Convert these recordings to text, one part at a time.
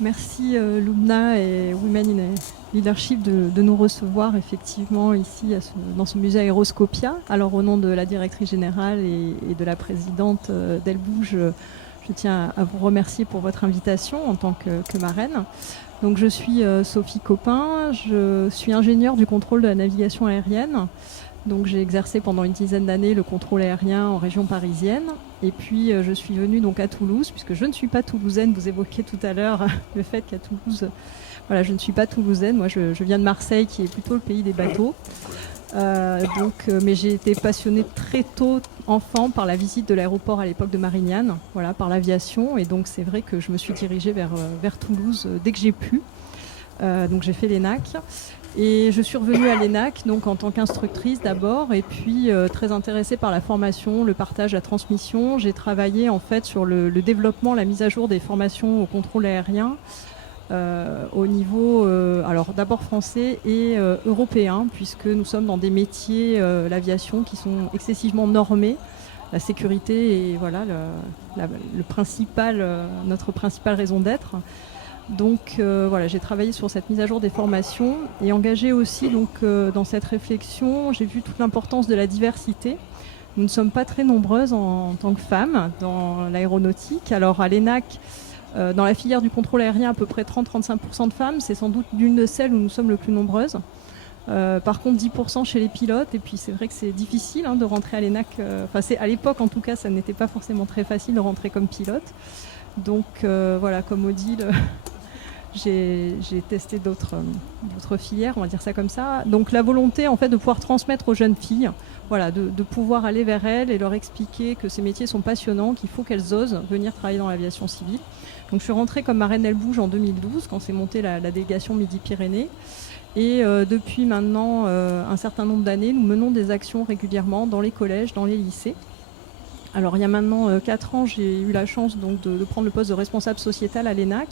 Merci Lumna et Women in Leadership de nous recevoir effectivement ici dans ce musée Aéroscopia. Alors au nom de la directrice générale et de la présidente d'Elbou, je tiens à vous remercier pour votre invitation en tant que marraine. Donc je suis Sophie Copin, je suis ingénieure du contrôle de la navigation aérienne. Donc j'ai exercé pendant une dizaine d'années le contrôle aérien en région parisienne. Et puis je suis venue donc à Toulouse, puisque je ne suis pas toulousaine. Vous évoquiez tout à l'heure le fait qu'à Toulouse, voilà, je ne suis pas toulousaine. Moi, je viens de Marseille, qui est plutôt le pays des bateaux. Mais j'ai été passionnée très tôt, enfant, par la visite de l'aéroport à l'époque de Marignane, voilà, par l'aviation. Et donc c'est vrai que je me suis dirigée vers Toulouse dès que j'ai pu. Donc j'ai fait l'ENAC. Et je suis revenue à l'ENAC donc en tant qu'instructrice d'abord, et puis très intéressée par la formation, le partage, la transmission. J'ai travaillé en fait sur le développement, la mise à jour des formations au contrôle aérien au niveau alors d'abord français et européen, puisque nous sommes dans des métiers, l'aviation, qui sont excessivement normés. La sécurité est voilà, notre principale raison d'être. Donc voilà, j'ai travaillé sur cette mise à jour des formations et engagé aussi donc, dans cette réflexion, j'ai vu toute l'importance de la diversité. Nous ne sommes pas très nombreuses en tant que femmes dans l'aéronautique. Alors à l'ENAC, dans la filière du contrôle aérien, à peu près 30-35% de femmes. C'est sans doute l'une de celles où nous sommes le plus nombreuses. Par contre, 10% chez les pilotes. Et puis c'est vrai que c'est difficile de rentrer à l'ENAC. À l'époque, en tout cas, ça n'était pas forcément très facile de rentrer comme pilote. Donc voilà, comme Odile, j'ai testé d'autres filières, on va dire ça comme ça. Donc la volonté en fait de pouvoir transmettre aux jeunes filles, voilà, de pouvoir aller vers elles et leur expliquer que ces métiers sont passionnants, qu'il faut qu'elles osent venir travailler dans l'aviation civile. Donc je suis rentrée comme marraine Elbouge en 2012 quand s'est montée la délégation Midi-Pyrénées. Et depuis maintenant un certain nombre d'années, nous menons des actions régulièrement dans les collèges, dans les lycées. Alors il y a maintenant 4 ans, j'ai eu la chance donc, de prendre le poste de responsable sociétal à l'ENAC.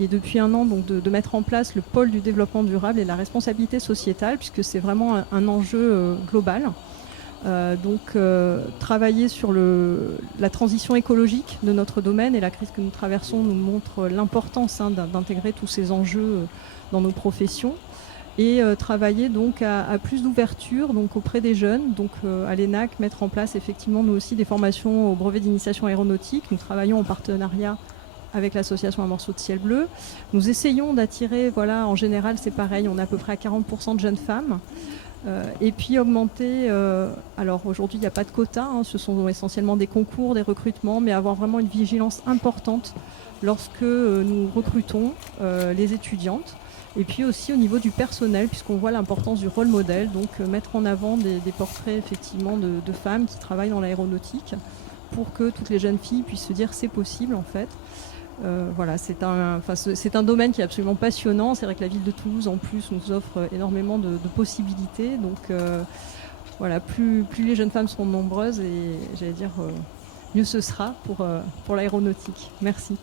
Et depuis un an, donc, de mettre en place le pôle du développement durable et de la responsabilité sociétale, puisque c'est vraiment un enjeu global. Travailler sur la transition écologique de notre domaine, et la crise que nous traversons nous montre l'importance d'intégrer tous ces enjeux dans nos professions. Et travailler donc à plus d'ouverture donc auprès des jeunes, donc à l'ENAC, mettre en place effectivement nous aussi des formations au brevet d'initiation aéronautique. Nous travaillons en partenariat avec l'association Un morceau de ciel bleu. Nous essayons d'attirer, voilà, en général c'est pareil, on est à peu près à 40% de jeunes femmes. Et puis augmenter, alors aujourd'hui il n'y a pas de quota, ce sont essentiellement des concours, des recrutements, mais avoir vraiment une vigilance importante lorsque nous recrutons les étudiantes. Et puis aussi au niveau du personnel, puisqu'on voit l'importance du rôle modèle, donc mettre en avant des portraits effectivement de femmes qui travaillent dans l'aéronautique pour que toutes les jeunes filles puissent se dire c'est possible en fait. Voilà, c'est un domaine qui est absolument passionnant. C'est vrai que la ville de Toulouse, en plus, nous offre énormément de possibilités. Donc, voilà, plus les jeunes femmes seront nombreuses, et j'allais dire, mieux ce sera pour l'aéronautique. Merci.